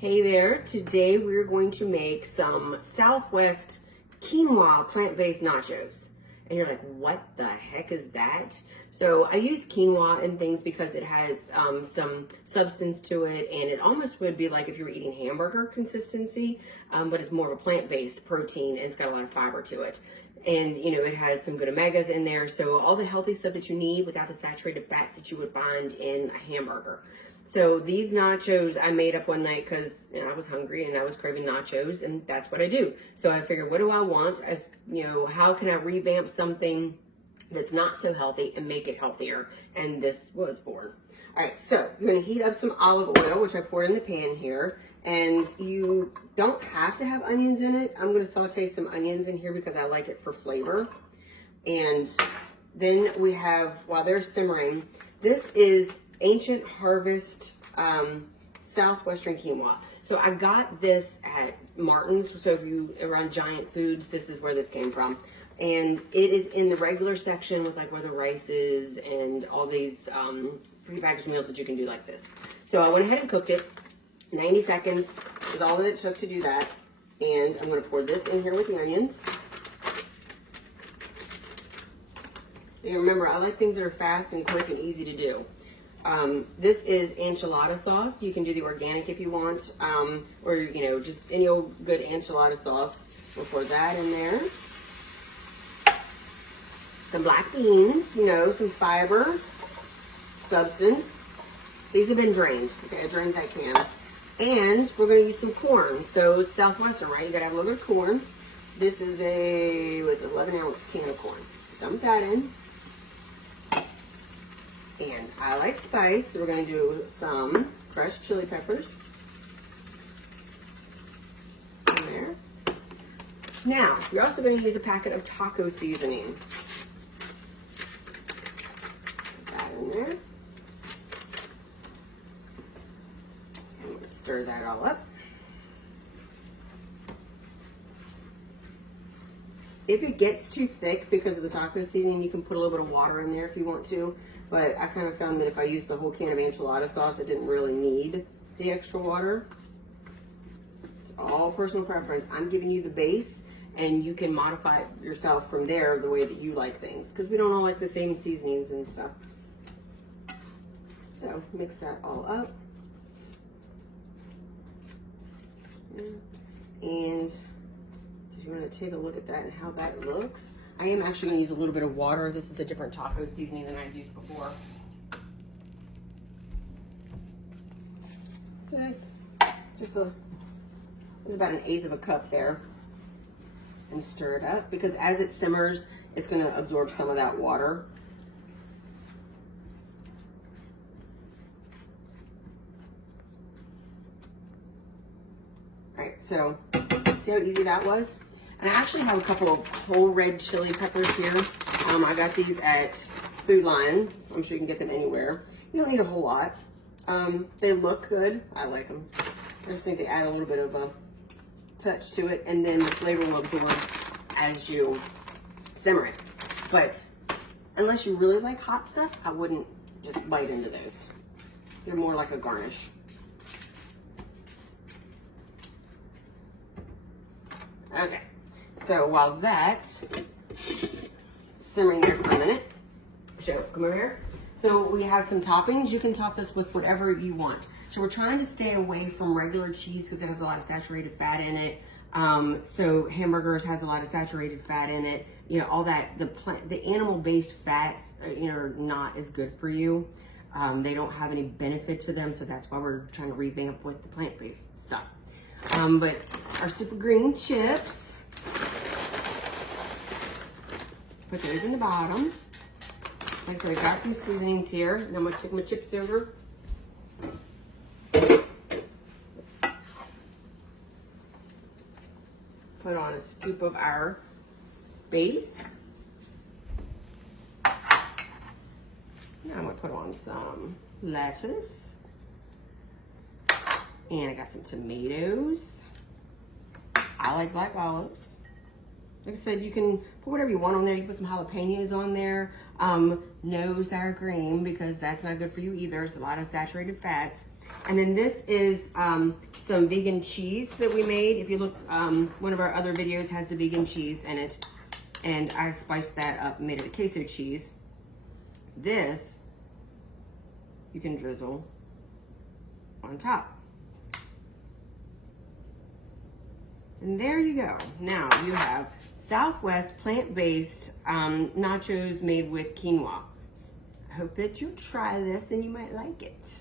Hey there, today we're going to make some Southwest Quinoa plant-based nachos. And you're like, what the heck is that? So I use quinoa and things because it has some substance to it, and it almost would be like if you were eating hamburger consistency, but it's more of a plant-based protein, and it's got a lot of fiber to it. And you know, it has some good omegas in there, so all the healthy stuff that you need without the saturated fats that you would find in a hamburger. So these nachos I made up one night because I was hungry and I was craving nachos, and that's what I do. So I figured, what do I want? As you know, how can I revamp something that's not so healthy and make it healthier? And this was born. All right, so you're gonna heat up some olive oil, which I poured in the pan here. And you don't have to have onions in it. I'm gonna saute some onions in here because I like it for flavor. And then we have, while they're simmering, this is Ancient Harvest Southwestern Quinoa. So I got this at Martin's. So if you around Giant Foods, this is where this came from. And it is in the regular section with like where the rice is and all these prepackaged meals that you can do like this. So I went ahead and cooked it. 90 seconds is all that it took to do that. And I'm going to pour this in here with the onions. And remember, I like things that are fast and quick and easy to do. This is enchilada sauce. You can do the organic if you want, or you know, just any old good enchilada sauce. We'll pour that in there. Some black beans, you know, some fiber, substance. These have been drained. Okay, I drained that can. And we're going to use some corn. So it's Southwestern, right? You got to have a little bit of corn. This is a 11-ounce can of corn. So dump that in. And I like spice, so we're going to do some crushed chili peppers in there. Now, you're also going to use a packet of taco seasoning. Put that in there. I'm going to stir that all up. If it gets too thick because of the taco seasoning, you can put a little bit of water in there if you want to. But I kind of found that if I used the whole can of enchilada sauce, I didn't really need the extra water. It's all personal preference. I'm giving you the base, and you can modify it yourself from there the way that you like things, because we don't all like the same seasonings and stuff. So mix that all up. And if you want to take a look at that and how that looks, I am actually going to use a little bit of water. This is a different taco seasoning than I've used before. So it's about 1/8 of a cup there. And stir it up, because as it simmers, it's going to absorb some of that water. All right, so see how easy that was? And I actually have a couple of whole red chili peppers here. I got these at Food Lion. I'm sure you can get them anywhere. You don't need a whole lot. They look good. I like them. I just think they add a little bit of a touch to it, and then the flavor will absorb as you simmer it. But unless you really like hot stuff, I wouldn't just bite into those. They're more like a garnish. Okay. So while that's simmering there for a minute, come over here. So we have some toppings. You can top this with whatever you want. So we're trying to stay away from regular cheese because it has a lot of saturated fat in it. So hamburgers has a lot of saturated fat in it. You know, all that, the animal-based fats, you know, are not as good for you. They don't have any benefit to them, so that's why we're trying to revamp with the plant-based stuff. But our super green chips, put those in the bottom. Like I said, I got these seasonings here. And I'm going to take my chips over. Put on a scoop of our base. Now I'm going to put on some lettuce. And I got some tomatoes. I like black olives. Like I said, you can put whatever you want on there. You can put some jalapeños on there. No sour cream, because that's not good for you either. It's a lot of saturated fats. And then this is some vegan cheese that we made. If you look, one of our other videos has the vegan cheese in it. And I spiced that up, made it a queso cheese. This, you can drizzle on top. And there you go. Now you have Southwest plant-based nachos made with quinoa. Hope that you'll try this and you might like it.